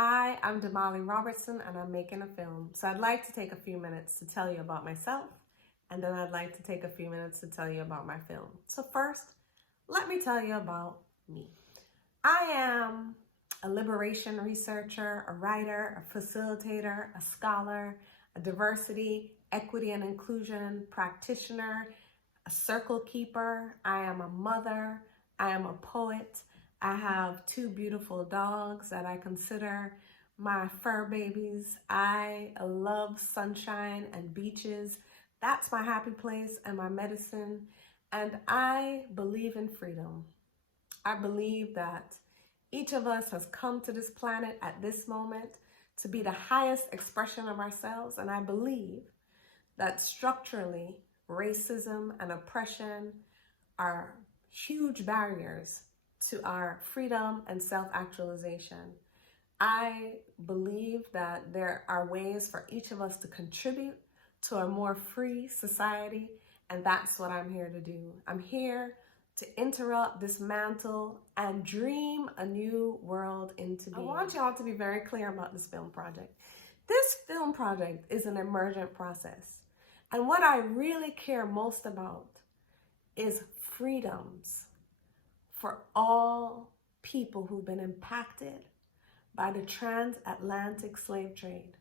Hi, I'm Damali Robertson and I'm making a film. So I'd like to take a few minutes to tell you about myself, and then I'd like to take a few minutes to tell you about my film. So first, let me tell you about me. I am a liberation researcher, a writer, a facilitator, a scholar, a diversity, equity, and inclusion practitioner, a circle keeper. I am a mother. I am a poet. I have two beautiful dogs that I consider my fur babies. I love sunshine and beaches. That's my happy place and my medicine. And I believe in freedom. I believe that each of us has come to this planet at this moment to be the highest expression of ourselves. And I believe that structurally, racism and oppression are huge barriers to our freedom and self-actualization. I believe that there are ways for each of us to contribute to a more free society, and that's what I'm here to do. I'm here to interrupt, dismantle, and dream a new world into being. I want y'all to be very clear about this film project. This film project is an emergent process. And what I really care most about is freedoms for all people who've been impacted by the transatlantic slave trade.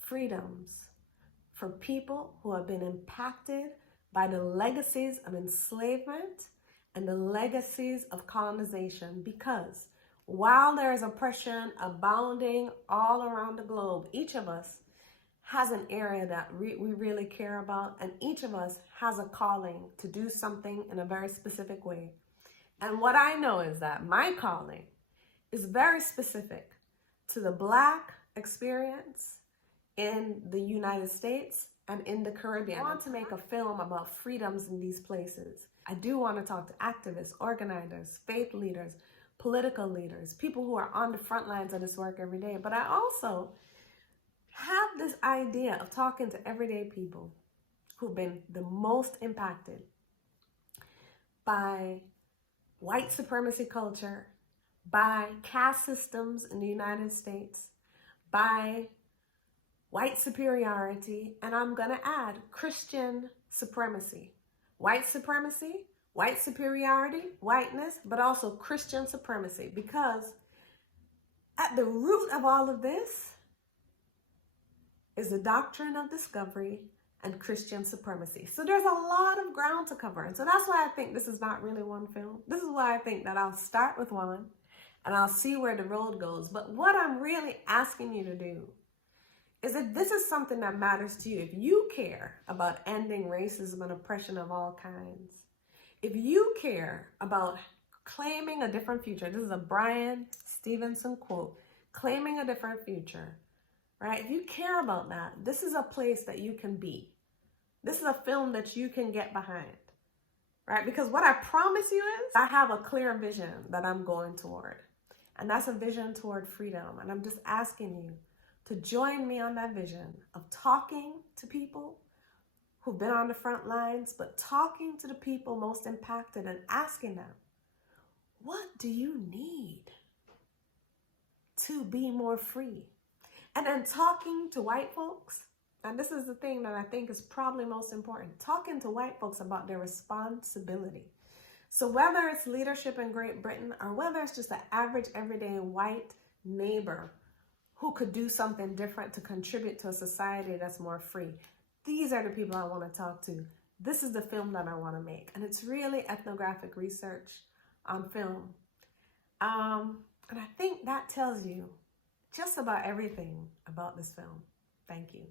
Freedoms for people who have been impacted by the legacies of enslavement and the legacies of colonization, because while there is oppression abounding all around the globe, each of us has an area that we really care about, and each of us has a calling to do something in a very specific way. And what I know is that my calling is very specific to the Black experience in the United States and in the Caribbean. I want to make a film about freedoms in these places. I do want to talk to activists, organizers, faith leaders, political leaders, people who are on the front lines of this work every day. But I also have this idea of talking to everyday people who've been the most impacted by white supremacy culture, by caste systems in the United States, by white superiority, and I'm going to add Christian supremacy. White supremacy, white superiority, whiteness, but also Christian supremacy, because at the root of all of this is the doctrine of discovery and Christian supremacy. So there's a lot of ground to cover. And so that's why I think this is not really one film. This is why I think that I'll start with one and I'll see where the road goes. But what I'm really asking you to do is that this is something that matters to you. If you care about ending racism and oppression of all kinds, if you care about claiming a different future, this is a Brian Stevenson quote, claiming a different future, right? If you care about that, this is a place that you can be. This is a film that you can get behind, right? Because what I promise you is I have a clear vision that I'm going toward. And that's a vision toward freedom. And I'm just asking you to join me on that vision of talking to people who've been on the front lines, but talking to the people most impacted and asking them, what do you need to be more free? And then talking to white folks, and this is the thing that I think is probably most important, talking to white folks about their responsibility. So whether it's leadership in Great Britain or whether it's just an average everyday white neighbor who could do something different to contribute to a society that's more free, these are the people I want to talk to. This is the film that I want to make. And it's really ethnographic research on film. And I think that tells you just about everything about this film. Thank you.